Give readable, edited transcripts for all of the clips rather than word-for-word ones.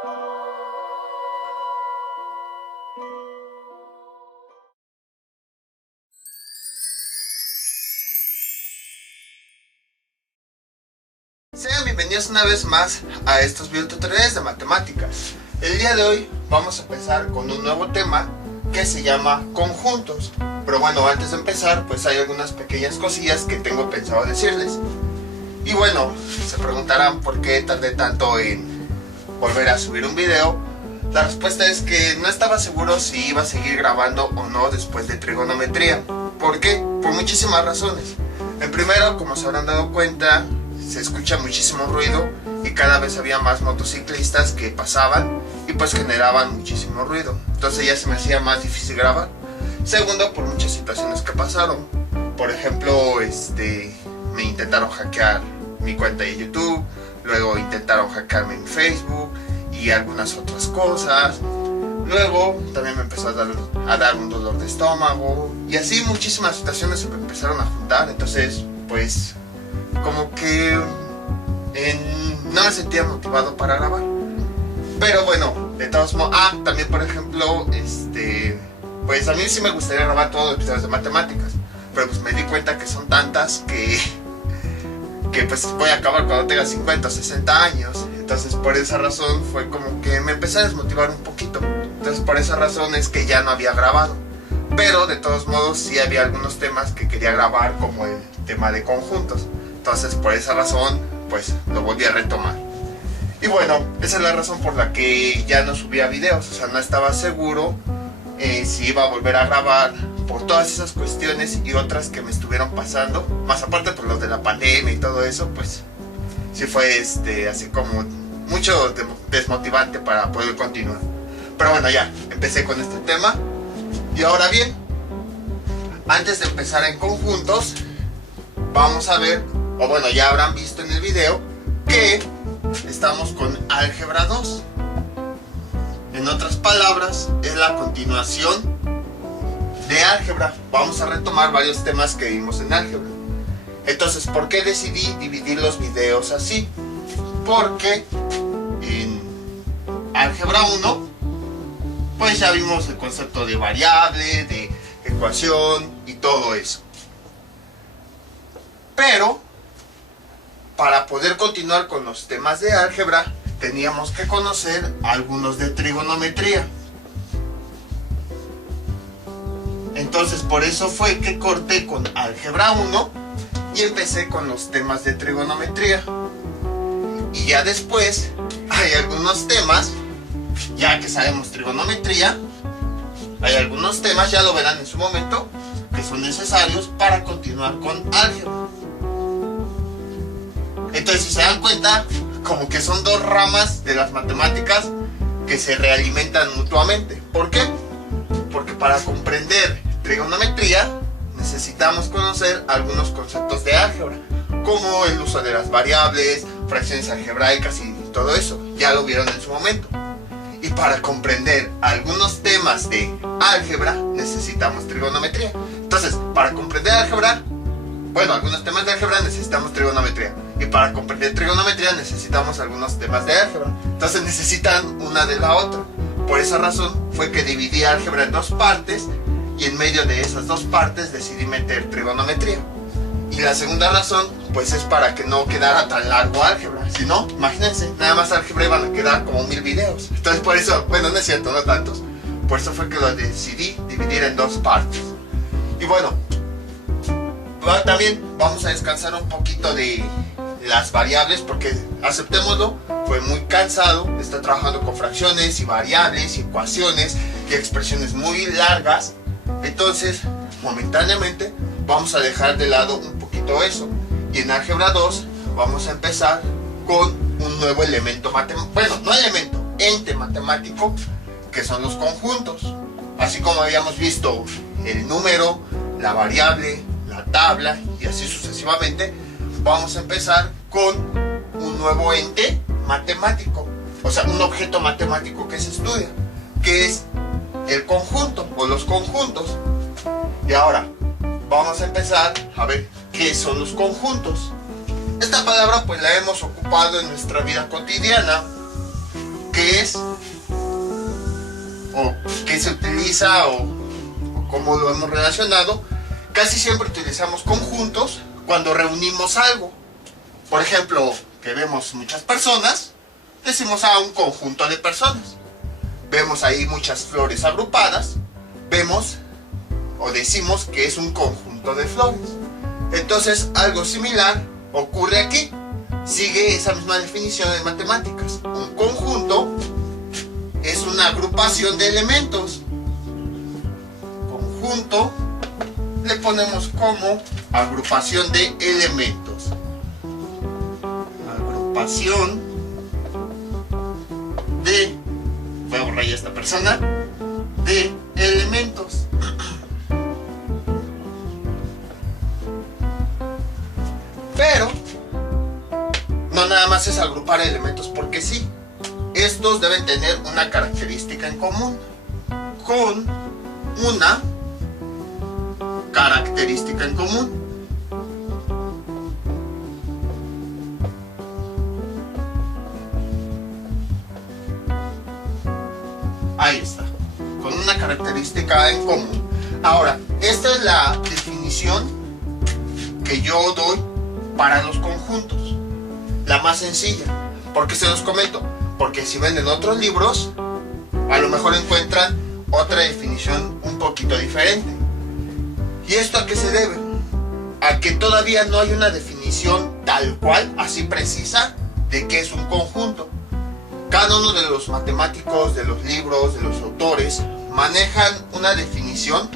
Sean bienvenidos una vez más a estos videotutoriales de matemáticas. El día de hoy vamos a empezar con un nuevo tema que se llama conjuntos. Pero bueno, antes de empezar, pues hay algunas pequeñas cosillas que tengo pensado decirles. Y bueno, se preguntarán por qué tardé tanto en volver a subir un video. La respuesta es que no estaba seguro si iba a seguir grabando o no después de trigonometría. ¿Por qué? Por muchísimas razones. En primero, como se habrán dado cuenta, se escucha muchísimo ruido y cada vez había más motociclistas que pasaban y pues generaban muchísimo ruido. Entonces ya se me hacía más difícil grabar. Segundo, por muchas situaciones que pasaron. Por ejemplo, me intentaron hackear mi cuenta de YouTube, luego intentaron hackearme en Facebook y algunas otras cosas. Luego también me empezó a dar un dolor de estómago y así muchísimas situaciones se me empezaron a juntar. Entonces pues como que no me sentía motivado para grabar. Pero bueno, de todos modos, también por ejemplo, pues a mí sí me gustaría grabar todos los videos de matemáticas, pero pues me di cuenta que son tantas que pues voy a acabar cuando tenga 50 o 60 años. Entonces por esa razón fue como que me empecé a desmotivar un poquito. Entonces por esa razón es que ya no había grabado. Pero de todos modos sí había algunos temas que quería grabar, como el tema de conjuntos. Entonces por esa razón pues lo volví a retomar. Y bueno, esa es la razón por la que ya no subía videos. O sea, no estaba seguro si iba a volver a grabar por todas esas cuestiones y otras que me estuvieron pasando. Más aparte por los de la pandemia y todo eso, pues sí fue así como mucho desmotivante para poder continuar. Pero bueno, ya empecé con este tema. Y ahora bien, antes de empezar en conjuntos, vamos a ver, o bueno, ya habrán visto en el video que estamos con álgebra 2. En otras palabras, es la continuación de álgebra. Vamos a retomar varios temas que vimos en álgebra. Entonces, ¿por qué decidí dividir los videos así? Porque en álgebra 1 pues ya vimos el concepto de variable, de ecuación y todo eso. Pero para poder continuar con los temas de álgebra teníamos que conocer algunos de trigonometría. Entonces por eso fue que corté con álgebra 1 y empecé con los temas de trigonometría. Y ya después hay algunos temas, ya que sabemos trigonometría, hay algunos temas, ya lo verán en su momento, que son necesarios para continuar con álgebra. Entonces, si se dan cuenta, como que son dos ramas de las matemáticas que se realimentan mutuamente. ¿Por qué? Porque para comprender trigonometría necesitamos conocer algunos conceptos de álgebra, como el uso de las variables, fracciones algebraicas y todo eso. Ya lo vieron en su momento. Y para comprender algunos temas de álgebra necesitamos trigonometría. Entonces, para comprender álgebra, bueno, algunos temas de álgebra necesitamos trigonometría. Y para comprender trigonometría necesitamos algunos temas de álgebra. Entonces necesitan una de la otra. Por esa razón fue que dividí álgebra en dos partes y en medio de esas dos partes decidí meter trigonometría. Y la segunda razón pues es para que no quedara tan largo álgebra. Si no, imagínense, nada más álgebra iban a quedar como 1000 videos. Entonces por eso, bueno, no es cierto, no tantos. Por eso fue que lo decidí dividir en dos partes. Y bueno, también vamos a descansar un poquito de las variables, porque aceptémoslo, fue muy cansado estar trabajando con fracciones y variables y ecuaciones y expresiones muy largas. Entonces momentáneamente vamos a dejar de lado un poquito eso, y en álgebra 2 vamos a empezar con un nuevo elemento matemático, bueno, no elemento, ente matemático, que son los conjuntos. Así como habíamos visto el número, la variable, la tabla y así sucesivamente, vamos a empezar con un nuevo ente matemático, o sea, un objeto matemático que se estudia, que es el conjunto o los conjuntos. Y ahora vamos a empezar a ver qué son los conjuntos. Esta palabra pues la hemos ocupado en nuestra vida cotidiana, que es o qué se utiliza o cómo lo hemos relacionado. Casi siempre utilizamos conjuntos cuando reunimos algo. Por ejemplo, que vemos muchas personas, decimos un conjunto de personas. Vemos ahí muchas flores agrupadas, vemos o decimos que es un conjunto de flores. Entonces algo similar ocurre aquí. Sigue esa misma definición en matemáticas. Un conjunto es una agrupación de elementos. Conjunto le ponemos como agrupación de elementos. Agrupación de, voy a borrar ya esta persona, de elementos. Pero no nada más es agrupar elementos porque sí. Estos deben tener una característica en común. Con una característica en común. Ahí está. Con una característica en común. Ahora, esta es la definición que yo doy para los conjuntos. La más sencilla. ¿Por qué se los comento? Porque si ven en otros libros, a lo mejor encuentran otra definición un poquito diferente. ¿Y esto a qué se debe? A que todavía no hay una definición tal cual, así precisa, de qué es un conjunto. Cada uno de los matemáticos, de los libros, de los autores, manejan una definición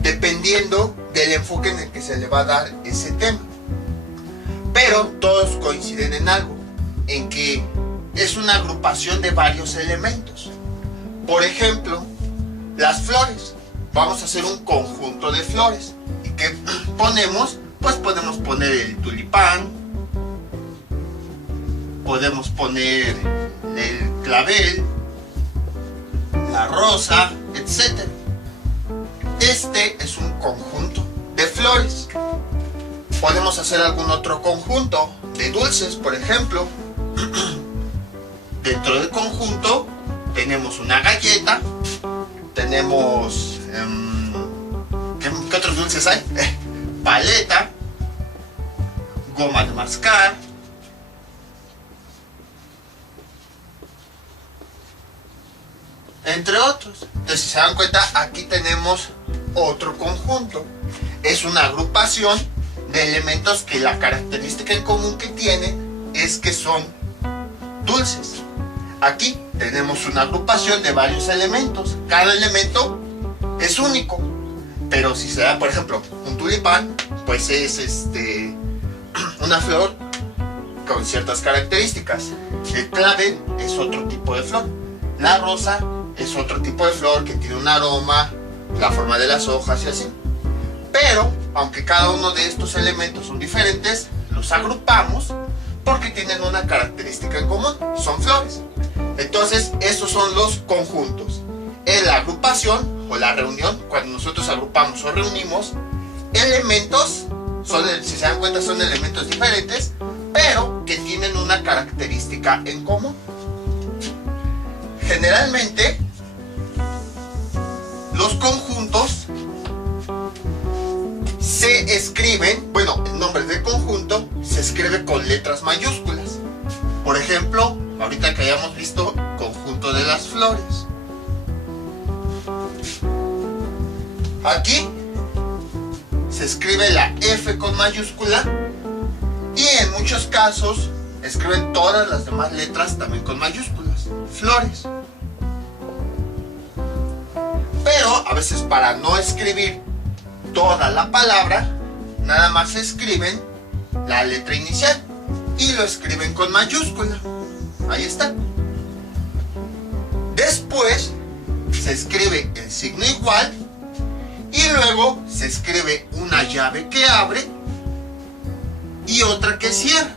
dependiendo del enfoque en el que se le va a dar ese tema. Pero todos coinciden en algo, en que es una agrupación de varios elementos. Por ejemplo, las flores. Vamos a hacer un conjunto de flores. ¿Y qué ponemos? Pues podemos poner el tulipán, podemos poner el clavel, la rosa, etc. Este es un conjunto de flores. Podemos hacer algún otro conjunto de dulces, por ejemplo. Dentro del conjunto tenemos una galleta, tenemos ¿qué otros dulces hay? Paleta, goma de mascar, entre otros. Entonces, si se dan cuenta, aquí tenemos otro conjunto. Es una agrupación de elementos que la característica en común que tienen es que son dulces. Aquí tenemos una agrupación de varios elementos. Cada elemento es único. Pero si se da, por ejemplo, un tulipán, pues es una flor con ciertas características. El clavel es otro tipo de flor. La rosa es otro tipo de flor que tiene un aroma, la forma de las hojas y así. Pero, aunque cada uno de estos elementos son diferentes, los agrupamos porque tienen una característica en común, son flores. Entonces, estos son los conjuntos. En la agrupación o la reunión, cuando nosotros agrupamos o reunimos elementos, si se dan cuenta son elementos diferentes, pero que tienen una característica en común. Generalmente, los conjuntos se escriben, el nombre del conjunto se escribe con letras mayúsculas. Por ejemplo, ahorita que hayamos visto conjunto de las flores. Aquí se escribe la F con mayúscula y en muchos casos escriben todas las demás letras también con mayúsculas. Flores. Pero a veces para no escribir toda la palabra, nada más escriben la letra inicial y lo escriben con mayúscula. Ahí está. Después se escribe el signo igual y luego se escribe una llave que abre y otra que cierra.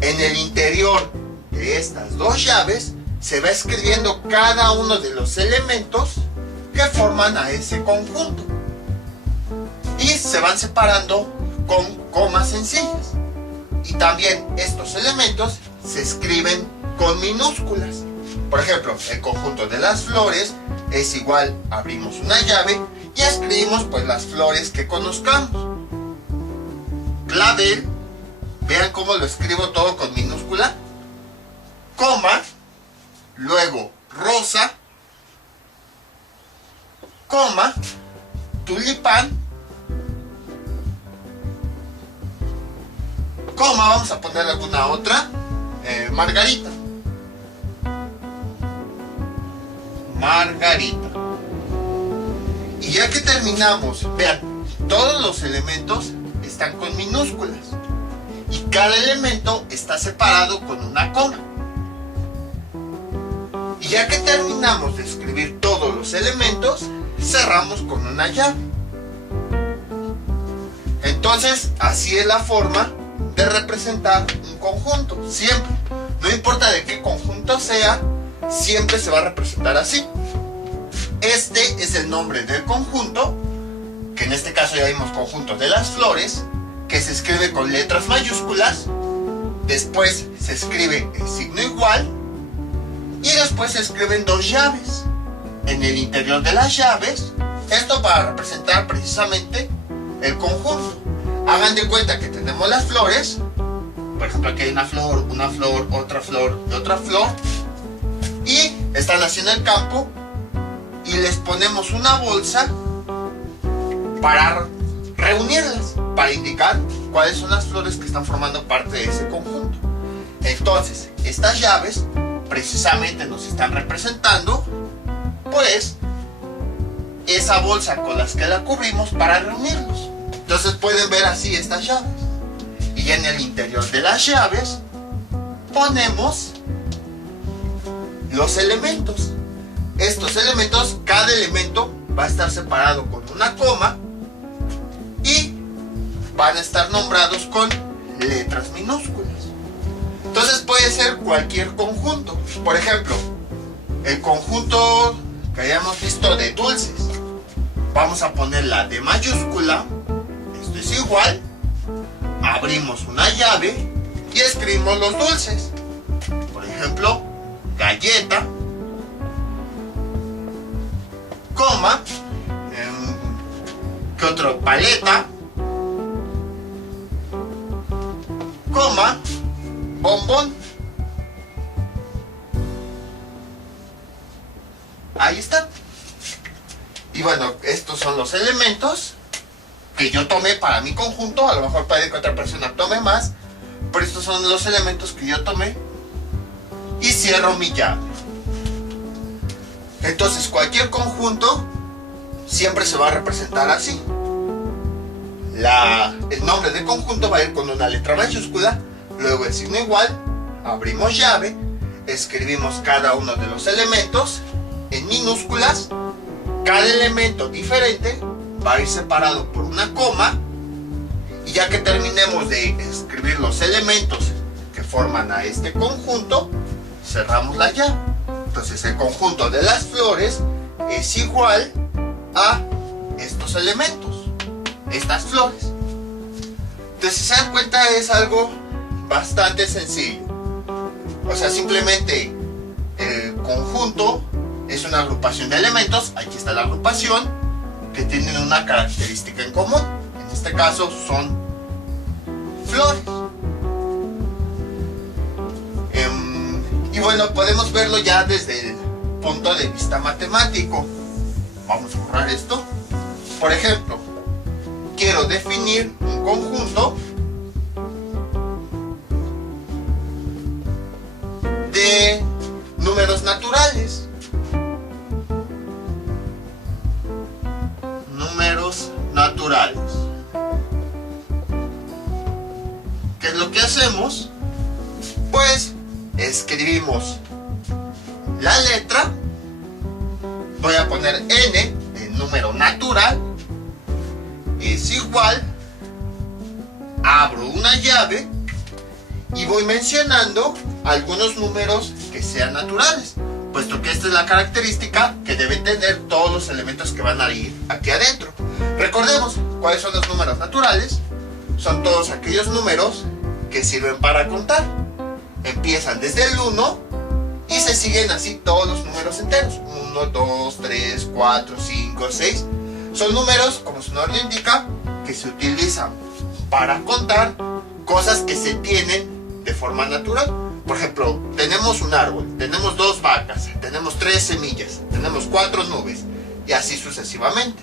En el interior de estas dos llaves se va escribiendo cada uno de los elementos que forman a ese conjunto y se van separando con comas sencillas. Y también estos elementos se escriben con minúsculas. Por ejemplo, el conjunto de las flores es igual, abrimos una llave y escribimos pues las flores que conozcamos. Clavel, vean cómo lo escribo todo con minúscula, coma, luego rosa, coma, tulipán, coma, vamos a poner alguna otra, margarita. Margarita. Y ya que terminamos, vean, todos los elementos están con minúsculas y cada elemento está separado con una coma. Y ya que terminamos de escribir todos los elementos, cerramos con una llave. Entonces, así es la forma de representar un conjunto, siempre. No importa de qué conjunto sea, siempre se va a representar así. Este es el nombre del conjunto, que en este caso ya vimos conjunto de las flores, que se escribe con letras mayúsculas, después se escribe el signo igual, y después se escriben dos llaves. En el interior de las llaves, esto para representar precisamente el conjunto. Hagan de cuenta que tenemos las flores, por ejemplo aquí hay una flor, otra flor y otra flor, y están así en el campo y les ponemos una bolsa para reunirlas, para indicar cuáles son las flores que están formando parte de ese conjunto. Entonces, estas llaves precisamente nos están representando pues esa bolsa con las que la cubrimos para reunirlos. Entonces pueden ver así estas llaves. Y en el interior de las llaves ponemos los elementos. Estos elementos, cada elemento va a estar separado con una coma y van a estar nombrados con letras minúsculas. Entonces puede ser cualquier conjunto. Por ejemplo, el conjunto que hayamos visto de dulces, vamos a poner la D mayúscula, esto es igual, abrimos una llave y escribimos los dulces. Por ejemplo, galleta, coma, ¿qué otro? Paleta, coma, bombón. Ahí está. Y bueno, estos son los elementos que yo tomé para mi conjunto. A lo mejor puede que otra persona tome más, pero estos son los elementos que yo tomé. Y cierro mi llave. Entonces cualquier conjunto siempre se va a representar así. El nombre del conjunto va a ir con una letra mayúscula, luego el signo igual, abrimos llave, escribimos cada uno de los elementos en minúsculas. Cada elemento diferente va a ir separado por una coma, y ya que terminemos de escribir los elementos que forman a este conjunto, cerramos la llave. Entonces el conjunto de las flores es igual a estos elementos, estas flores. Entonces, si se dan cuenta, es algo bastante sencillo. O sea, simplemente el conjunto es una agrupación de elementos. Aquí está la agrupación, que tienen una característica en común. En este caso son flores. Y bueno, podemos verlo ya desde el punto de vista matemático. Vamos a borrar esto. Por ejemplo, quiero definir un conjunto de números naturales. Números naturales. ¿Qué es lo que hacemos? Pues escribimos la letra, voy a poner n, el número natural, es igual, abro una llave y voy mencionando algunos números que sean naturales, puesto que esta es la característica que deben tener todos los elementos que van a ir aquí adentro. Recordemos cuáles son los números naturales. Son todos aquellos números que sirven para contar. Empiezan desde el 1 siguen así todos los números enteros. 1, 2, 3, 4, 5, 6. Son números, como su nombre indica, que se utilizan para contar cosas que se tienen de forma natural. Por ejemplo, tenemos un árbol, tenemos 2 vacas, tenemos 3 semillas, tenemos 4 nubes y así sucesivamente.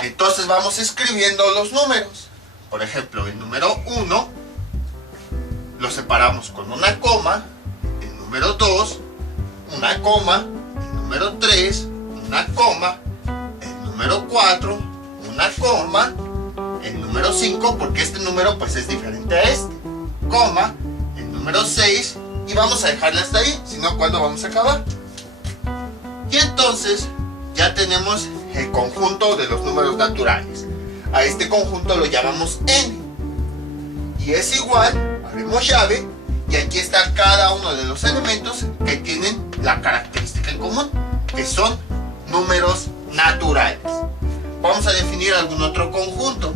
Entonces vamos escribiendo los números. Por ejemplo, el número 1 lo separamos con una coma, el número 2, una coma, el número 3, una coma, el número 4, una coma, el número 5, porque este número pues es diferente a este, coma, el número 6, y vamos a dejarle hasta ahí, si no, ¿cuándo vamos a acabar? Y entonces ya tenemos el conjunto de los números naturales. A este conjunto lo llamamos n. Y es igual, abrimos llave, y aquí está cada uno de los elementos que tienen la característica en común, que son números naturales. Vamos a definir algún otro conjunto.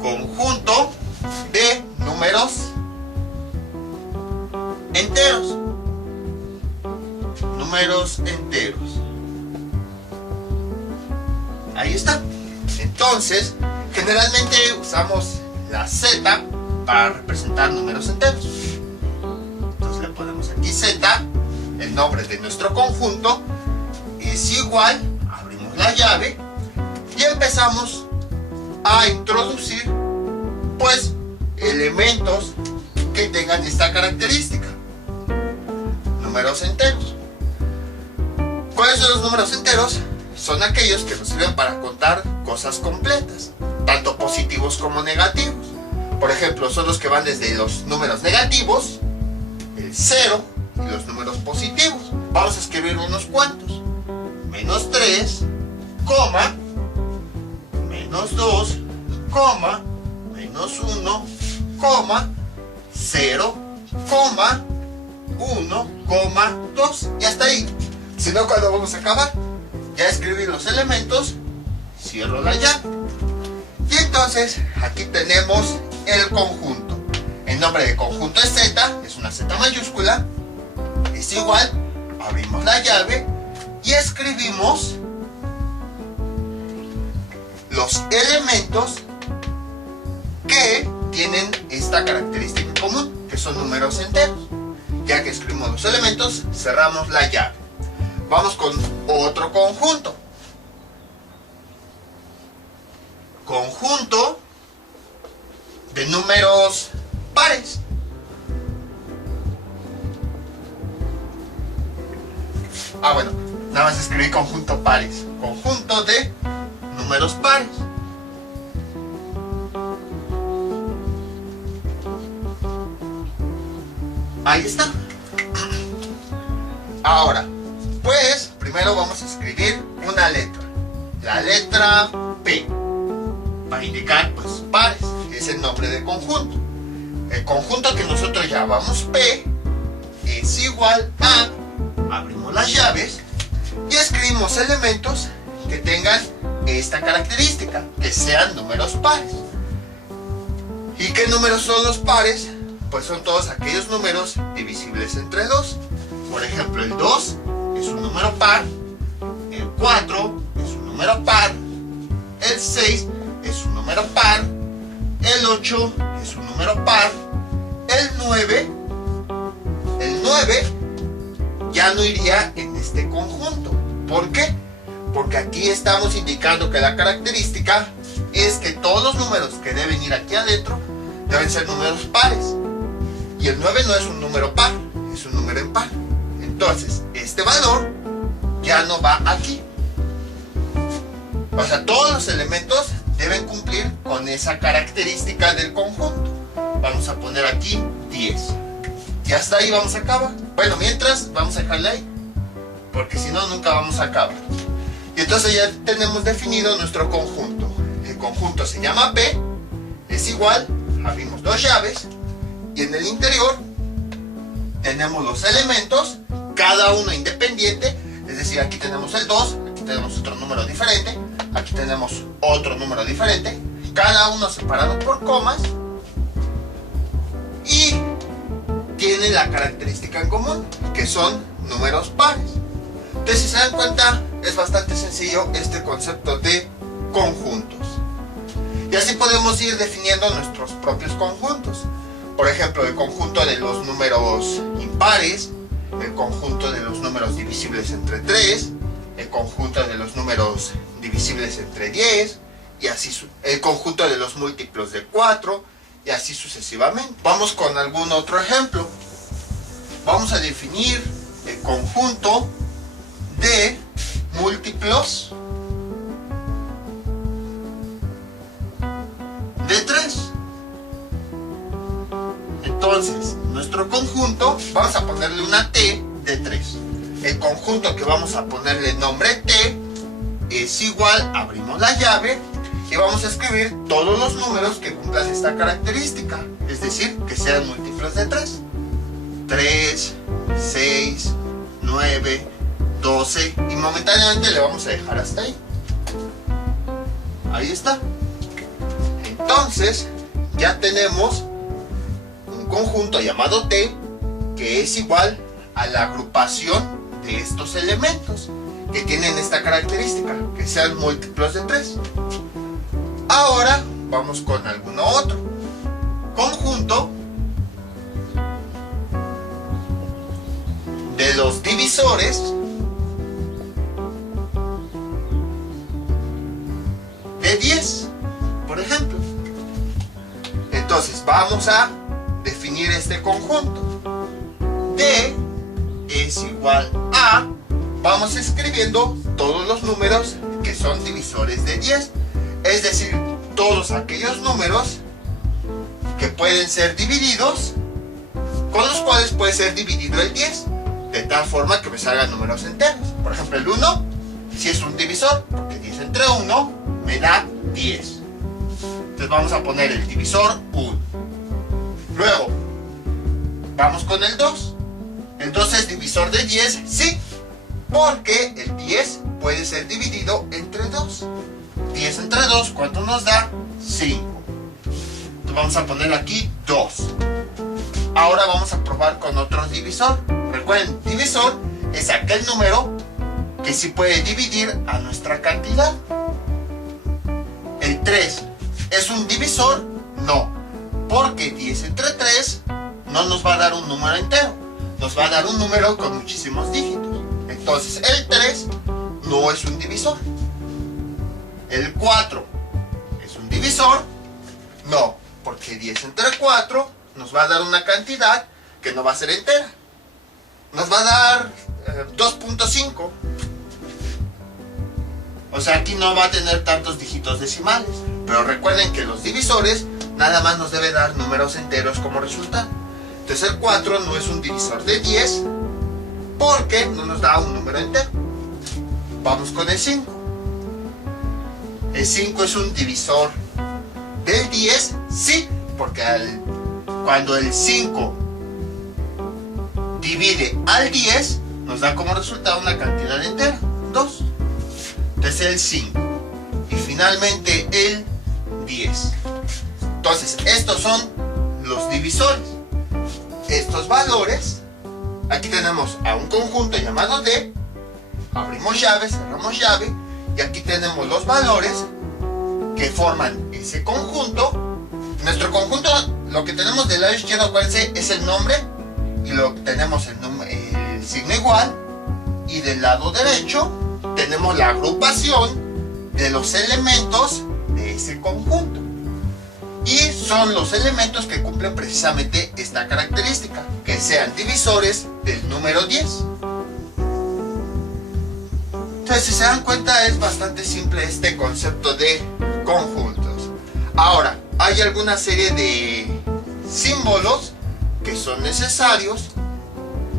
Conjunto de números enteros. Números enteros. Ahí está. Entonces, generalmente usamos la Z para representar números enteros. Entonces le ponemos aquí Z, el nombre de nuestro conjunto, es igual, abrimos la llave y empezamos a introducir pues elementos que tengan esta característica. Números enteros. ¿Cuáles son los números enteros? Son aquellos que nos sirven para contar cosas completas, tanto positivos como negativos. Por ejemplo, son los que van desde los números negativos, el 0, y los números positivos. Vamos a escribir unos cuantos. Menos 3, coma, menos 2, coma, menos 1, coma, 0, coma, 1, coma, 2. Y hasta ahí. Si no, ¿cuándo vamos a acabar? Ya escribí los elementos, cierro la llave. Y entonces aquí tenemos el conjunto. El nombre del conjunto es Z, es una Z mayúscula. Es igual, abrimos la llave y escribimos los elementos que tienen esta característica en común, que son números enteros. Ya que escribimos los elementos, cerramos la llave. Vamos con otro conjunto. Conjunto de números pares. Bueno, nada más escribí conjunto pares. Conjunto de números pares. Ahí está. Ahora, pues primero vamos a escribir una letra. La letra P. Para indicar pues pares. Es el nombre del conjunto. El conjunto que nosotros llamamos P es igual a, abrimos las llaves y escribimos elementos que tengan esta característica, que sean números pares. ¿Y qué números son los pares? Pues son todos aquellos números divisibles entre 2. Por ejemplo, el 2 es un número par, el 4 es un número par, el 6 es un número par, el 8 es un número par, el 9 ya no iría en este conjunto. ¿Por qué? Porque aquí estamos indicando que la característica es que todos los números que deben ir aquí adentro deben ser números pares. Y el 9 no es un número par, es un número impar. Entonces, este valor ya no va aquí. O sea, todos los elementos deben cumplir con esa característica del conjunto. Vamos a poner aquí 10. Y hasta ahí vamos a acabar. Bueno, mientras vamos a dejarle ahí, porque si no, nunca vamos a acabar. Y entonces ya tenemos definido nuestro conjunto. El conjunto se llama P, es igual, abrimos dos llaves, y en el interior tenemos los elementos, cada uno independiente. Es decir, aquí tenemos el 2, aquí tenemos otro número diferente, aquí tenemos otro número diferente, cada uno separado por comas, y tiene tienen la característica en común, que son números pares. Entonces, si se dan cuenta, es bastante sencillo este concepto de conjuntos. Y así podemos ir definiendo nuestros propios conjuntos. Por ejemplo, el conjunto de los números impares, el conjunto de los números divisibles entre 3, el conjunto de los números divisibles entre 10, y así el conjunto de los múltiplos de 4, y así sucesivamente. Vamos con algún otro ejemplo. Vamos a definir el conjunto de múltiplos de 3. Entonces, nuestro conjunto, vamos a ponerle una T de 3. El conjunto que vamos a ponerle nombre T es igual, abrimos la llave y vamos a escribir todos los números que cumplan esta característica, es decir, que sean múltiplos de 3. 3, 6, 9, 12 y momentáneamente le vamos a dejar hasta ahí. Ahí está. Entonces, ya tenemos un conjunto llamado T que es igual a la agrupación de estos elementos que tienen esta característica, que sean múltiplos de 3. Ahora vamos con alguno otro. Conjunto de los divisores de 10, por ejemplo. Entonces vamos a definir este conjunto. D es igual a, vamos escribiendo todos los números que son divisores de 10, es decir, todos aquellos números que pueden ser divididos, con los cuales puede ser dividido el 10, de tal forma que me salgan números enteros. Por ejemplo, el 1, si es un divisor, porque 10 entre 1 me da 10. Entonces vamos a poner el divisor 1. Luego, vamos con el 2. El 2 es divisor de 10, sí, porque el 10 puede ser dividido entre 2. 10 entre 2, ¿cuánto nos da? 5. Entonces vamos a poner aquí 2. Ahora vamos a probar con otro divisor. Recuerden, divisor es aquel número que sí puede dividir a nuestra cantidad. El 3 es un divisor, no, porque 10 entre 3 no nos va a dar un número entero, nos va a dar un número con muchísimos dígitos. Entonces el 3 no es un divisor. El 4 es un divisor, no, porque 10 entre 4 nos va a dar una cantidad que no va a ser entera, nos va a dar 2.5. O sea, aquí no va a tener tantos dígitos decimales. Pero recuerden que los divisores nada más nos debe dar números enteros como resultado. Entonces el 4 no es un divisor de 10 porque no nos da un número entero. Vamos con el 5. El 5 es un divisor del 10, sí, porque cuando el 5 divide al 10 nos da como resultado una cantidad entera, 2. Entonces el 5 y finalmente el 10. Entonces estos son los divisores. Estos valores, aquí tenemos a un conjunto llamado D, abrimos llave, cerramos llave, y aquí tenemos los valores que forman ese conjunto. Nuestro conjunto, lo que tenemos del lado izquierdo, acuérdense, es el nombre, y lo tenemos el signo igual, y del lado derecho tenemos la agrupación de los elementos de ese conjunto. Y son los elementos que cumplen precisamente esta característica, que sean divisores del número 10. Entonces, si se dan cuenta, es bastante simple este concepto de conjuntos. Ahora, hay alguna serie de símbolos que son necesarios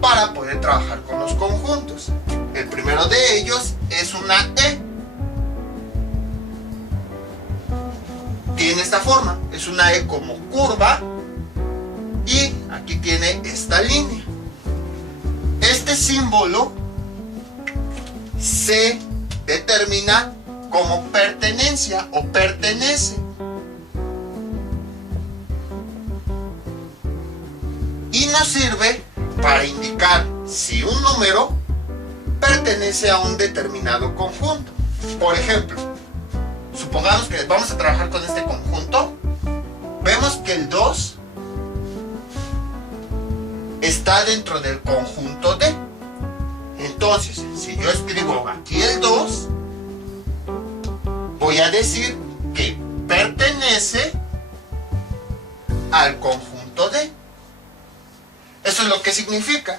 para poder trabajar con los conjuntos. El primero de ellos es una E. Tiene esta forma, es una E como curva, y aquí tiene esta línea. Este símbolo se determina como pertenencia o pertenece. nos sirve para indicar si un número pertenece a un determinado conjunto. Por ejemplo, supongamos que vamos a trabajar con este conjunto. Vemos que el 2 está dentro del conjunto D. Entonces, si yo escribo aquí el 2, voy a decir que pertenece al conjunto D. Eso es lo que significa.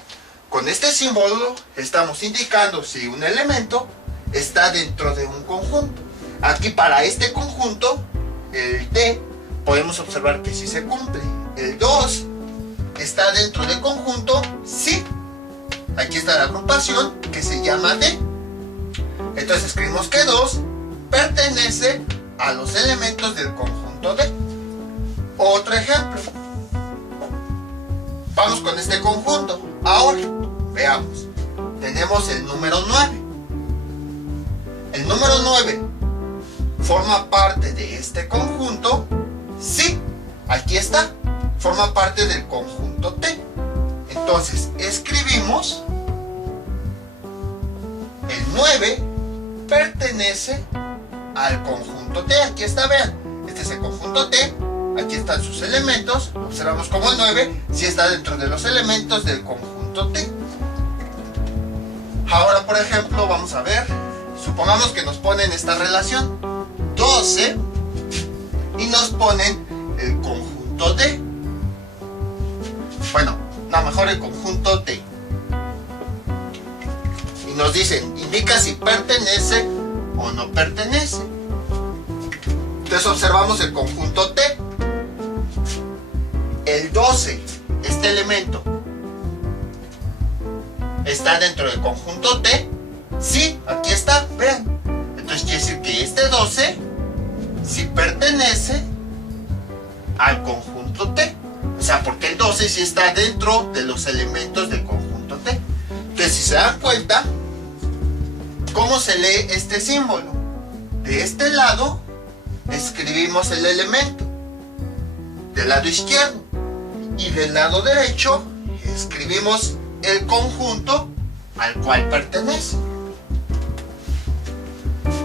Con este símbolo estamos indicando si un elemento está dentro de un conjunto. Aquí para este conjunto, el D, podemos observar que sí se cumple. El 2 está dentro del conjunto, sí. Aquí está la agrupación que se llama D. Entonces escribimos que 2 pertenece a los elementos del conjunto D. Otro ejemplo. Vamos con este conjunto. Ahora, veamos. Tenemos el número 9. El número 9 forma parte de este conjunto. Sí, aquí está. Forma parte del conjunto T. Entonces, escribimos el 9 pertenece al conjunto T. Aquí está, vean. Este es el conjunto T. Aquí están sus elementos. Observamos como el 9 sí está dentro de los elementos del conjunto T. Ahora, por ejemplo, vamos a ver. Supongamos que nos ponen esta relación 12 y nos ponen el conjunto D. Bueno, no, mejor el conjunto T. Y nos dicen, indica si pertenece o no pertenece. Entonces observamos el conjunto T. El 12, este elemento, ¿está dentro del conjunto T? Sí, aquí está, vean. Entonces quiere decir que este 12 sí pertenece al conjunto T. O sea, porque el 12 sí está dentro de los elementos del conjunto T. Entonces, si se dan cuenta, ¿cómo se lee este símbolo? De este lado escribimos el elemento, del lado izquierdo, y del lado derecho escribimos el conjunto al cual pertenece.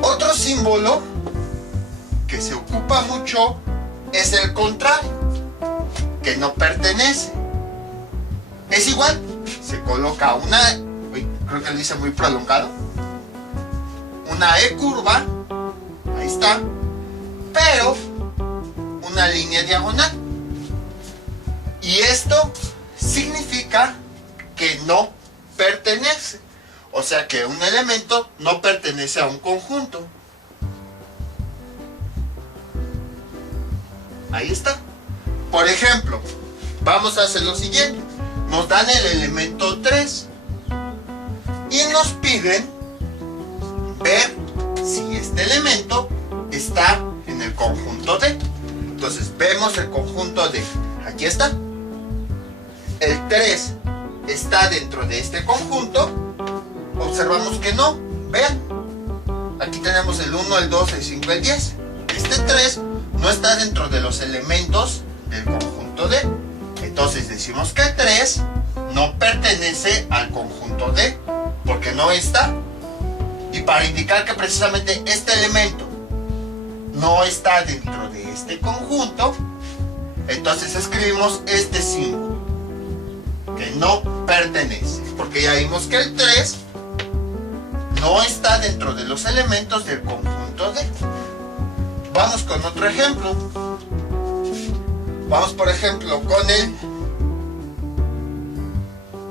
Otro símbolo que se ocupa mucho es el contrario, que no pertenece. Es igual, se coloca una, creo que lo hice muy prolongado, una E curva, ahí está, pero una línea diagonal. Y esto significa que no pertenece. O sea que un elemento no pertenece a un conjunto. Ahí está. Por ejemplo, vamos a hacer lo siguiente. Nos dan el elemento 3 y nos piden ver si este elemento está en el conjunto D. Entonces vemos el conjunto D. Aquí está. El 3 está dentro de este conjunto. Observamos que no. Vean. Aquí tenemos el 1, el 2, el 5, el 10. Este 3 no está dentro de los elementos del conjunto D. Entonces decimos que 3 no pertenece al conjunto D, porque no está. Y para indicar que precisamente este elemento no está dentro de este conjunto, entonces escribimos este símbolo, que no pertenece, porque ya vimos que el 3 no está dentro de los elementos del conjunto D. Vamos con otro ejemplo. Vamos, por ejemplo, con el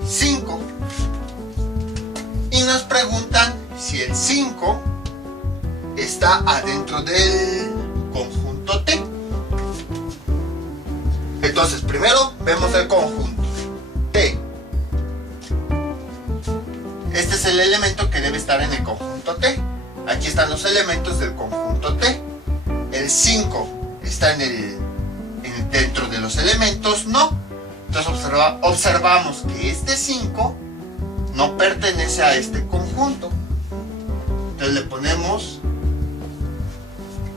5. Y nos preguntan si el 5 está adentro del conjunto T. Entonces, primero vemos el conjunto T. Este es el elemento que debe estar en el conjunto T. Aquí están los elementos del conjunto T. El 5 está dentro de los elementos, no. Entonces observamos que este 5 no pertenece a este conjunto. Entonces le ponemos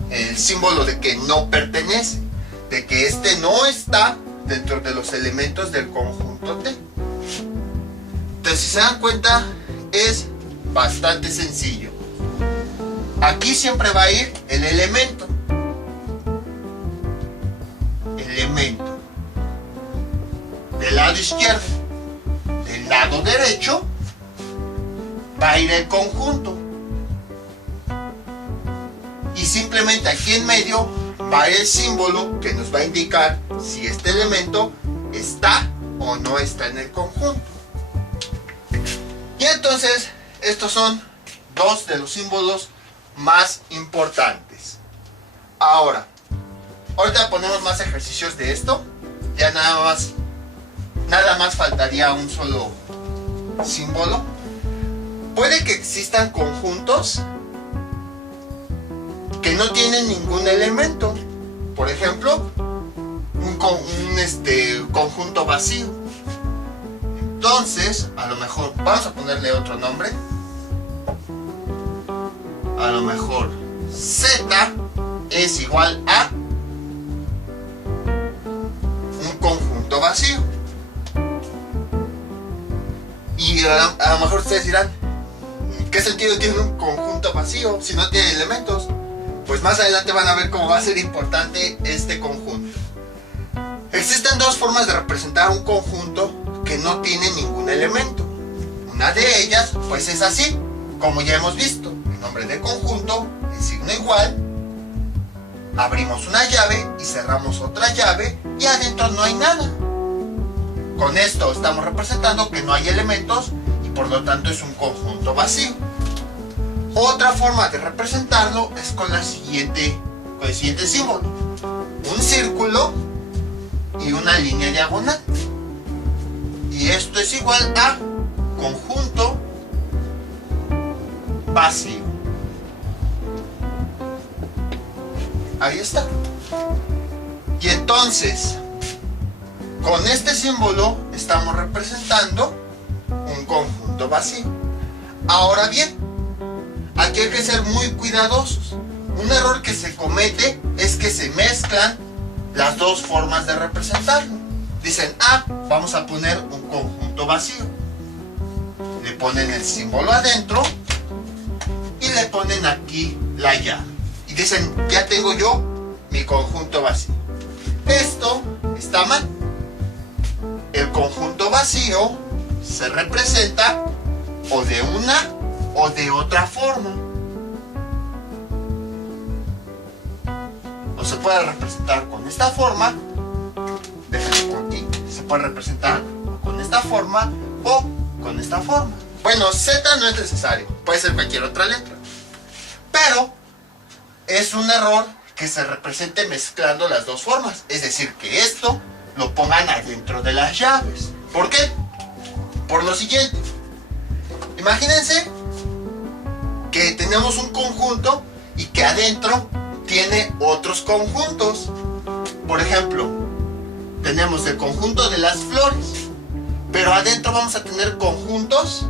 el símbolo de que no pertenece, de que este no está dentro de los elementos del conjunto T. si se dan cuenta, es bastante sencillo. Aquí siempre va a ir el elemento. Del lado izquierdo. Del lado derecho va a ir el conjunto. Y simplemente aquí en medio va a ir el símbolo que nos va a indicar si este elemento está o no está en el conjunto. Y entonces estos son dos de los símbolos más importantes. Ahorita ponemos más ejercicios de esto. Ya nada más faltaría un solo símbolo. Puede que existan conjuntos que no tienen ningún elemento. Por ejemplo, un conjunto vacío. Entonces, a lo mejor vamos a ponerle otro nombre. A lo mejor Z es igual a un conjunto vacío. Y a lo mejor ustedes dirán, ¿qué sentido tiene un conjunto vacío si no tiene elementos? Pues más adelante van a ver cómo va a ser importante este conjunto. Existen dos formas de representar un conjunto que no tiene ningún elemento. Una de ellas pues es así, como ya hemos visto. El nombre del conjunto, el signo igual, abrimos una llave y cerramos otra llave y adentro no hay nada. Con esto estamos representando que no hay elementos y por lo tanto es un conjunto vacío. Otra forma de representarlo es con el siguiente símbolo. Un círculo y una línea diagonal. Y esto es igual a conjunto vacío. Ahí está. Y entonces, con este símbolo estamos representando un conjunto vacío. Ahora bien, aquí hay que ser muy cuidadosos. Un error que se comete es que se mezclan las dos formas de representarlo. Dicen, vamos a poner un conjunto vacío. Le ponen el símbolo adentro y le ponen aquí la llave. Y dicen, ya tengo yo mi conjunto vacío. Esto está mal. El conjunto vacío se representa o de una o de otra forma. O se puede representar con esta forma. Déjenme por aquí. Se puede representar con esta forma o con esta forma. Bueno, Z no es necesario. Puede ser cualquier otra letra. Pero es un error que se represente mezclando las dos formas. Es decir, que esto lo pongan adentro de las llaves. ¿Por qué? Por lo siguiente. Imagínense que tenemos un conjunto y que adentro tiene otros conjuntos. Por ejemplo, tenemos el conjunto de las flores, pero adentro vamos a tener conjuntos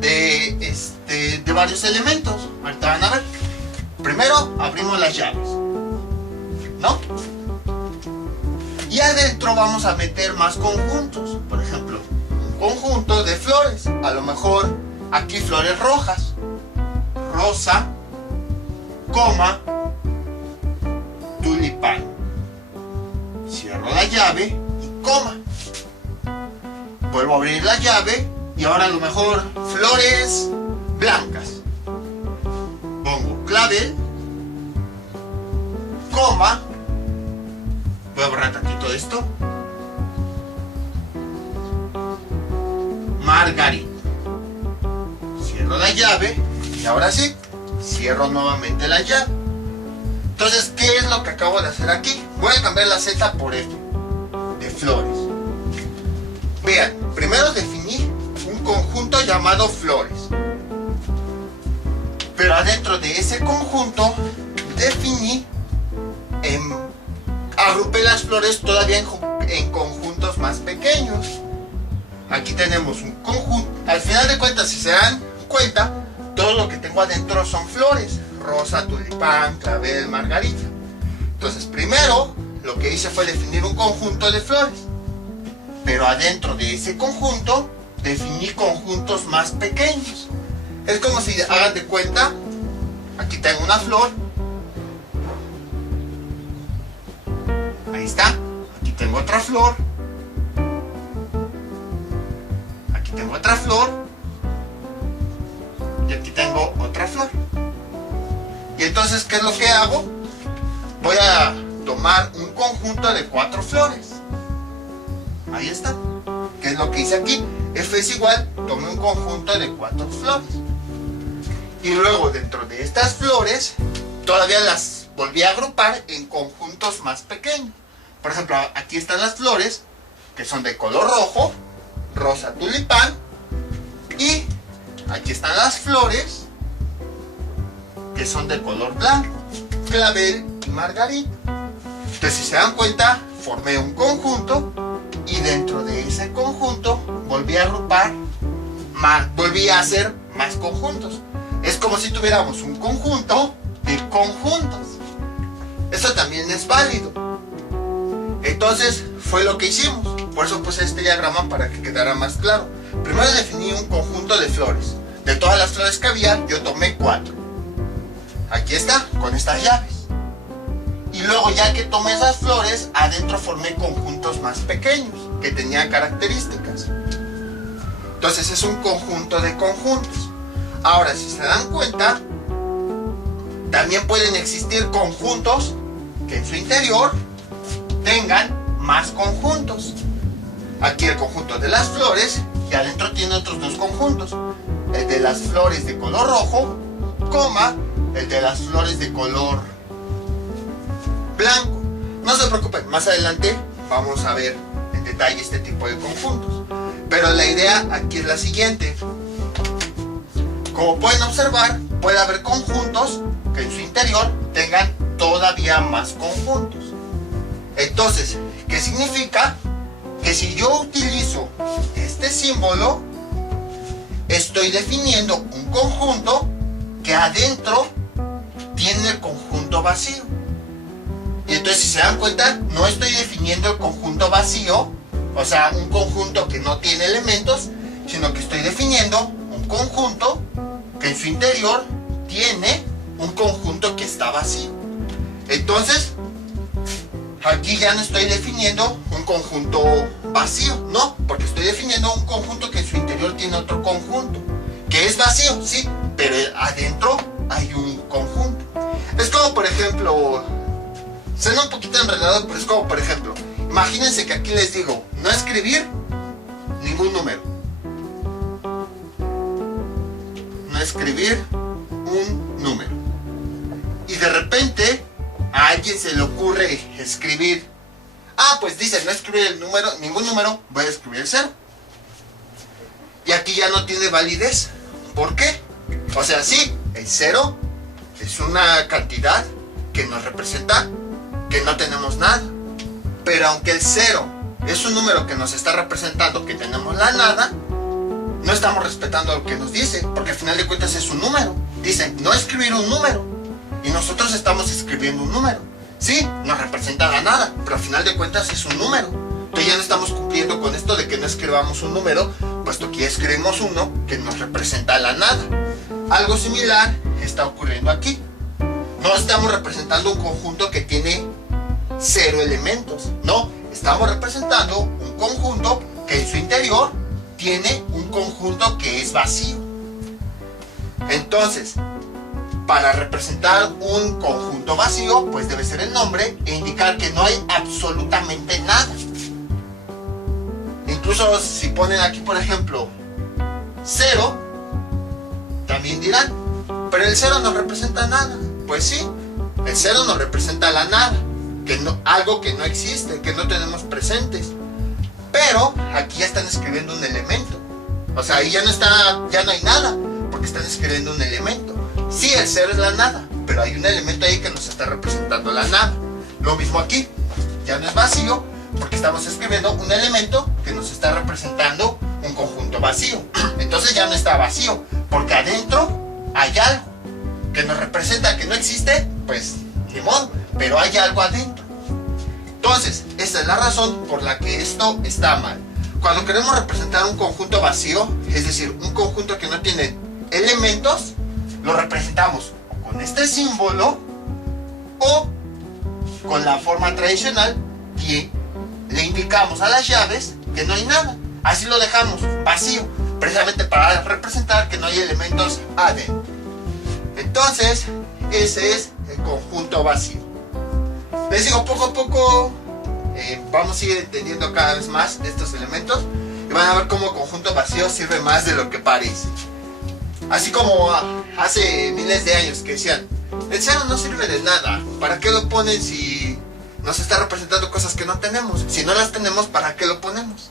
de varios elementos. Ahorita van a ver. Primero abrimos las llaves, ¿no? Y adentro vamos a meter más conjuntos. Por ejemplo, un conjunto de flores. A lo mejor aquí flores rojas. Rosa, coma, tulipán. Cierro la llave y coma. Vuelvo a abrir la llave y ahora a lo mejor flores blancas. Pongo clavel, coma. Voy a borrar tantito esto. Margarita. Cierro la llave y ahora sí, cierro nuevamente la llave. Entonces, ¿qué es lo que acabo de hacer aquí? Voy a cambiar la Z por F, de flores. Vean, primero definí un conjunto llamado flores. Pero adentro de ese conjunto definí, agrupé las flores todavía en conjuntos más pequeños. Aquí tenemos un conjunto. Al final de cuentas, si se dan cuenta, todo lo que tengo adentro son flores. Rosa, tulipán, clavel, margarita. Entonces, primero lo que hice fue definir un conjunto de flores. Pero adentro de ese conjunto definí conjuntos más pequeños. Es como si hagan de cuenta, aquí tengo una flor, ahí está, aquí tengo otra flor, aquí tengo otra flor, y aquí tengo otra flor. Y entonces, ¿qué es lo que hago? Voy a tomar un conjunto de 4 flores. Ahí está. ¿Qué es lo que hice aquí? F es igual, tomé un conjunto de 4 flores. Y luego dentro de estas flores, todavía las volví a agrupar en conjuntos más pequeños. Por ejemplo, aquí están las flores, que son de color rojo, rosa tulipán. Y aquí están las flores, que son de color blanco, clavel y margarita. Entonces, si se dan cuenta, formé un conjunto y dentro de ese conjunto volví a agrupar, volví a hacer más conjuntos. Es como si tuviéramos un conjunto de conjuntos. Eso también es válido. Entonces, fue lo que hicimos. Por eso puse este diagrama para que quedara más claro. Primero definí un conjunto de flores. De todas las flores que había, yo tomé 4. Aquí está, con estas llaves. Y luego, ya que tomé esas flores, adentro formé conjuntos más pequeños, que tenían características. Entonces es un conjunto de conjuntos. Ahora, si se dan cuenta, también pueden existir conjuntos que en su interior tengan más conjuntos. Aquí el conjunto de las flores, y adentro tiene otros 2 conjuntos. El de las flores de color rojo, coma, el de las flores de color blanco. No se preocupen, más adelante vamos a ver en detalle este tipo de conjuntos. Pero la idea aquí es la siguiente. Como pueden observar, puede haber conjuntos que en su interior tengan todavía más conjuntos. Entonces, ¿qué significa? Que si yo utilizo este símbolo, estoy definiendo un conjunto que adentro tiene el conjunto vacío. Y entonces, si se dan cuenta, no estoy definiendo el conjunto vacío, o sea, un conjunto que no tiene elementos, sino que estoy definiendo un conjunto que en su interior tiene un conjunto que está vacío. Entonces, aquí ya no estoy definiendo un conjunto vacío, no, porque estoy definiendo un conjunto que en su interior tiene otro conjunto, que es vacío, sí, pero adentro hay un conjunto. Es como, por ejemplo, suena un poquito enredado, pero es como, por ejemplo, imagínense que aquí les digo, no escribir ningún número. No escribir un número. Y de repente a alguien se le ocurre escribir, pues dice, no escribir el número, ningún número, voy a escribir el 0. Y aquí ya no tiene validez. ¿Por qué? O sea, sí, el 0 es una cantidad que nos representa que no tenemos nada. Pero aunque el 0 es un número que nos está representando que tenemos la nada, no estamos respetando lo que nos dice, porque al final de cuentas es un número. Dicen, no escribir un número. Y nosotros estamos escribiendo un número. Sí, nos representa la nada, pero al final de cuentas es un número. Entonces ya no estamos cumpliendo con esto de que no escribamos un número, puesto que ya escribimos uno que nos representa la nada. Algo similar está ocurriendo aquí. No estamos representando un conjunto que tiene 0 elementos. No, estamos representando un conjunto que en su interior tiene un conjunto que es vacío. Entonces, para representar un conjunto vacío, pues debe ser el nombre e indicar que no hay absolutamente nada. Incluso si ponen aquí, por ejemplo, 0, también dirán, pero el 0 no representa nada. Pues sí, el 0 nos representa la nada, algo que no existe, que no tenemos presentes. Pero aquí ya están escribiendo un elemento. O sea, ahí ya no hay nada, porque están escribiendo un elemento. Sí, el 0 es la nada, pero hay un elemento ahí que nos está representando la nada. Lo mismo aquí, ya no es vacío, porque estamos escribiendo un elemento que nos está representando un conjunto vacío. Entonces ya no está vacío, porque adentro hay algo que nos representa que no existe, pues ni modo, pero hay algo adentro. Entonces, esa es la razón por la que esto está mal. cuando queremos representar un conjunto vacío, es decir, un conjunto que no tiene elementos, lo representamos o con este símbolo o con la forma tradicional que le indicamos a las llaves que no hay nada. Así lo dejamos vacío, precisamente para representar que no hay elementos adentro. Entonces, ese es el conjunto vacío. Les digo, poco a poco vamos a ir entendiendo cada vez más estos elementos y van a ver cómo el conjunto vacío sirve más de lo que parece. Así como hace miles de años que decían, el cero no sirve de nada, ¿para qué lo ponen si nos está representando cosas que no tenemos? Si no las tenemos, ¿para qué lo ponemos?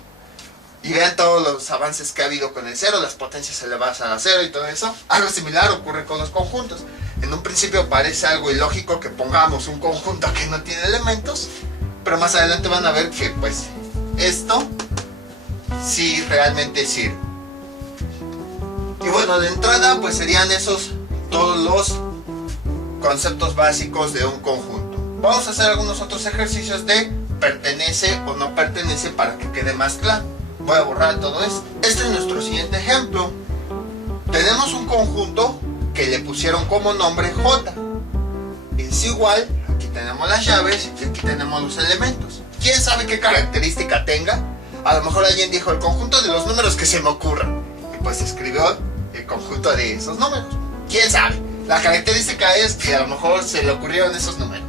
Y vean todos los avances que ha habido con el cero, las potencias elevadas a la cero y todo eso. Algo similar ocurre con los conjuntos. En un principio parece algo ilógico que pongamos un conjunto que no tiene elementos, pero más adelante van a ver que pues esto sí realmente sirve. Y bueno, de entrada pues serían esos todos los conceptos básicos de un conjunto. Vamos a hacer algunos otros ejercicios de pertenece o no pertenece para que quede más claro. Voy a borrar todo esto. Este es nuestro siguiente ejemplo. Tenemos un conjunto que le pusieron como nombre J. Es igual, aquí tenemos las llaves y aquí tenemos los elementos. ¿Quién sabe qué característica tenga? A lo mejor alguien dijo el conjunto de los números que se me ocurran. Y pues escribió el conjunto de esos números. ¿Quién sabe? La característica es que a lo mejor se le ocurrieron esos números.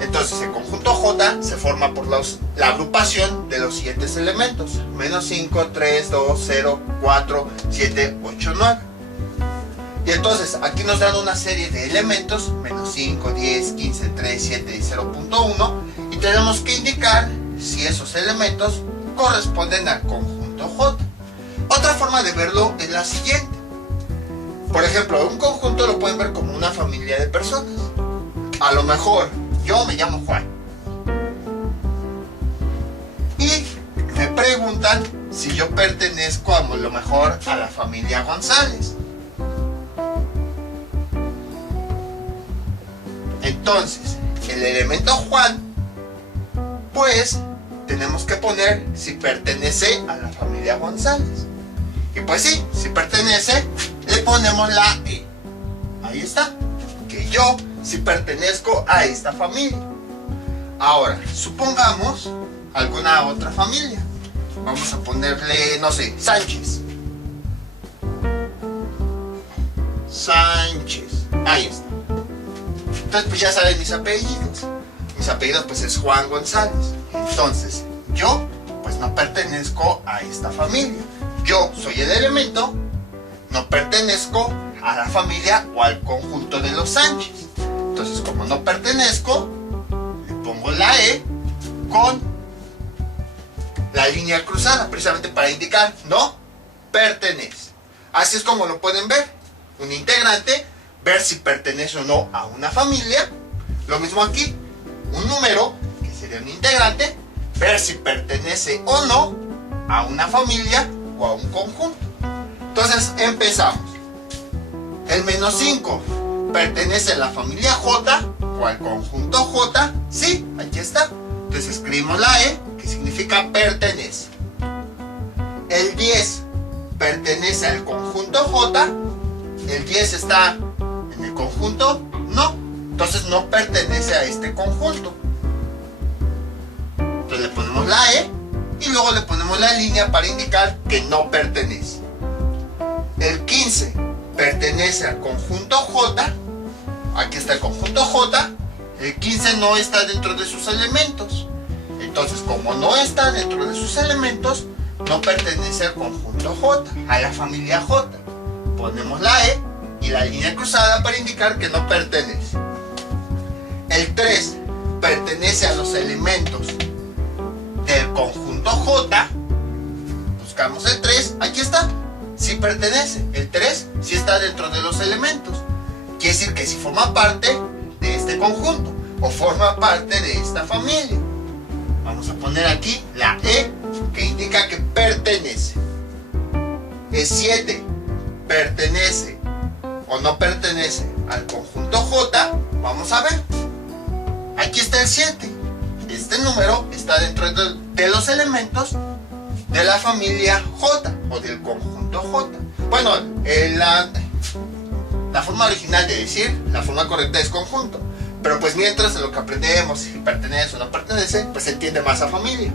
Entonces el conjunto J se forma por la agrupación de los siguientes elementos: menos 5, 3, 2, 0, 4, 7, 8, 9. Y entonces aquí nos dan una serie de elementos: menos 5, 10, 15, 3, 7 y 0.1. Y tenemos que indicar si esos elementos corresponden al conjunto J. Otra forma de verlo es la siguiente. Por ejemplo, un conjunto lo pueden ver como una familia de personas. A lo mejor yo me llamo Juan y me preguntan si yo pertenezco a lo mejor a la familia González. Entonces, el elemento Juan, pues tenemos que poner si pertenece a la familia González. Y pues sí, si pertenece, le ponemos la E. Ahí está. Que yo si pertenezco a esta familia. Ahora, supongamos alguna otra familia. Vamos a ponerle, no sé, Sánchez. Sánchez. Ahí está. Entonces, pues ya saben mis apellidos. Mis apellidos, pues es Juan González. Entonces, yo, pues no pertenezco a esta familia. Yo soy el elemento, no pertenezco a la familia o al conjunto de los Sánchez. Entonces, como no pertenezco, le pongo la E con la línea cruzada, precisamente para indicar no pertenece. Así es como lo pueden ver. Un integrante, ver si pertenece o no a una familia. Lo mismo aquí, un número, que sería un integrante, ver si pertenece o no a una familia o a un conjunto. Entonces empezamos. El menos 5 pertenece a la familia J o al conjunto J. Sí, aquí está. Entonces escribimos la E, que significa pertenece. El 10 pertenece al conjunto J. El 10 está en el conjunto, no. Entonces no pertenece a este conjunto. Entonces le ponemos la E y luego le ponemos la línea para indicar que no pertenece. El 15 pertenece al conjunto J. Aquí está el conjunto J. El 15 no está dentro de sus elementos. Entonces, como no está dentro de sus elementos, no pertenece al conjunto J, a la familia J. Ponemos la E y la línea cruzada para indicar que no pertenece. El 3 pertenece a los elementos del conjunto J. Buscamos el 3, aquí está. Sí pertenece. El 3 sí está dentro de los elementos. Quiere decir que sí forma parte de este conjunto o forma parte de esta familia. Vamos a poner aquí la E, que indica que pertenece. El 7 pertenece o no pertenece al conjunto J. Vamos a ver. Aquí está el 7. Este número está dentro de los elementos de la familia J o del conjunto J. Bueno, la forma original de decir, la forma correcta es conjunto. Pero pues mientras en lo que aprendemos si pertenece o no pertenece, pues se entiende más a familia.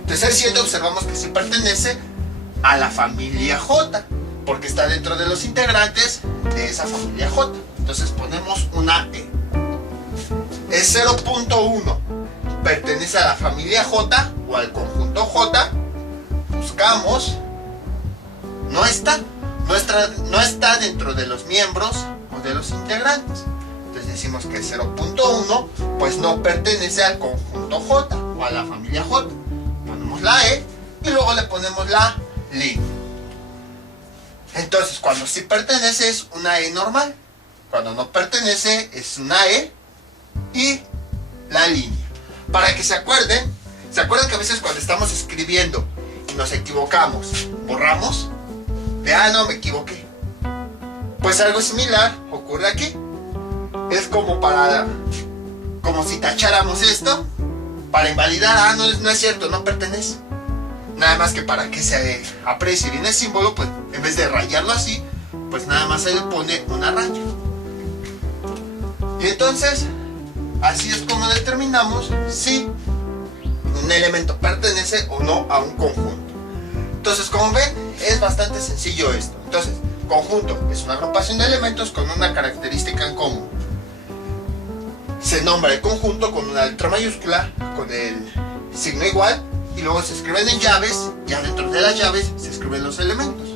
Entonces el 7 observamos que sí pertenece a la familia J, porque está dentro de los integrantes de esa familia J. Entonces ponemos una E. El 0.1 pertenece a la familia J o al conjunto J. Buscamos. No está dentro de los miembros o de los integrantes. Entonces decimos que el 0.1 pues no pertenece al conjunto J o a la familia J. Ponemos la E y luego le ponemos la línea. Entonces cuando sí pertenece es una E normal. Cuando no pertenece es una E y la línea. Para que se acuerdan que a veces cuando estamos escribiendo y nos equivocamos, borramos, no me equivoqué. Pues algo similar ocurre aquí. Es como si tacháramos esto para invalidar, no es cierto, no pertenece. Nada más que para que se aprecie bien el símbolo, pues en vez de rayarlo así, pues nada más se le pone una raya. Y entonces, así es como determinamos si un elemento pertenece o no a un conjunto. Entonces, como ven, es bastante sencillo esto. Entonces, conjunto es una agrupación de elementos con una característica en común. Se nombra el conjunto con una letra mayúscula, con el signo igual, y luego se escriben en llaves. Ya dentro de las llaves se escriben los elementos.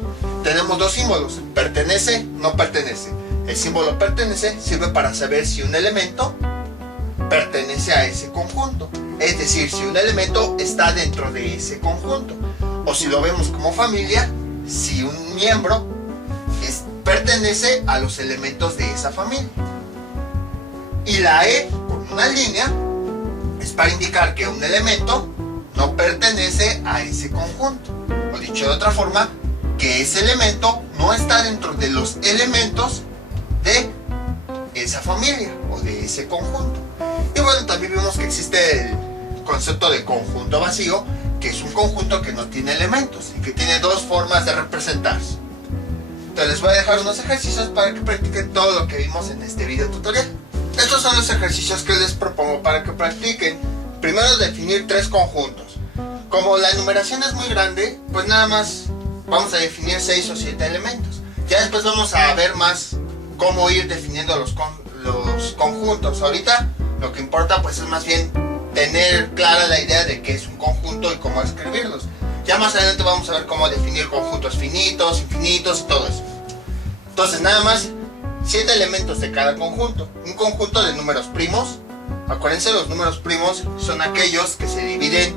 Tenemos dos símbolos, pertenece, no pertenece. El símbolo pertenece sirve para saber si un elemento pertenece a ese conjunto. Es decir, si un elemento está dentro de ese conjunto. O si lo vemos como familia, si un miembro pertenece a los elementos de esa familia. Y la E con una línea es para indicar que un elemento no pertenece a ese conjunto. O dicho de otra forma, que ese elemento no está dentro de los elementos de esa familia o de ese conjunto. Y bueno, también vimos que existe el concepto de conjunto vacío, que es un conjunto que no tiene elementos y que tiene dos formas de representarse. Entonces les voy a dejar unos ejercicios para que practiquen todo lo que vimos en este video tutorial. Estos son los ejercicios que les propongo para que practiquen. Primero, definir tres conjuntos. Como la enumeración es muy grande, pues nada más vamos a definir 6 o 7 elementos. Ya después vamos a ver más cómo ir definiendo los conjuntos. Ahorita lo que importa pues es más bien tener clara la idea de qué es un conjunto y cómo escribirlos. Ya más adelante vamos a ver cómo definir conjuntos finitos, infinitos y todo eso. Entonces nada más 7 elementos de cada conjunto. Un conjunto de números primos. Acuérdense, los números primos son aquellos que se dividen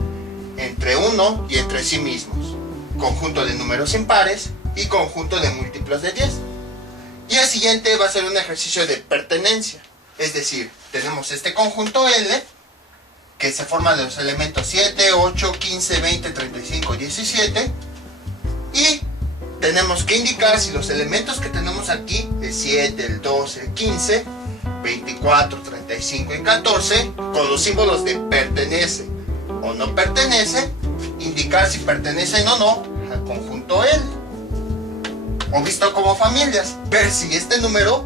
entre 1 y entre sí mismos. Conjunto de números impares y conjunto de múltiplos de 10. Y el siguiente va a ser un ejercicio de pertenencia. Es decir, tenemos este conjunto L, que se forma de los elementos 7, 8, 15, 20, 35, 17. Y tenemos que indicar si los elementos que tenemos aquí, el 7, el 12, el 15, 24, 35 y 14, con los símbolos de pertenece o no pertenece, indicar si pertenecen o no al conjunto L. O visto como familias, ver si este número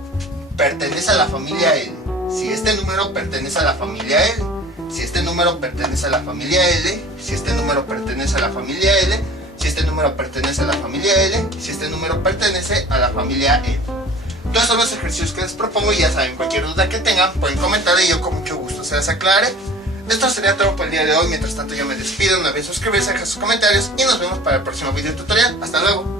pertenece a la familia L, si este número pertenece a la familia L, si este número pertenece a la familia L, si este número pertenece a la familia L, si este número pertenece a la familia L, si este número pertenece a la familia L. Entonces son los ejercicios que les propongo y ya saben, cualquier duda que tengan pueden comentar y yo con mucho gusto se las aclare. Esto sería todo por el día de hoy. Mientras tanto yo me despido, no olviden suscribirse, dejar sus comentarios y nos vemos para el próximo video tutorial. Hasta luego.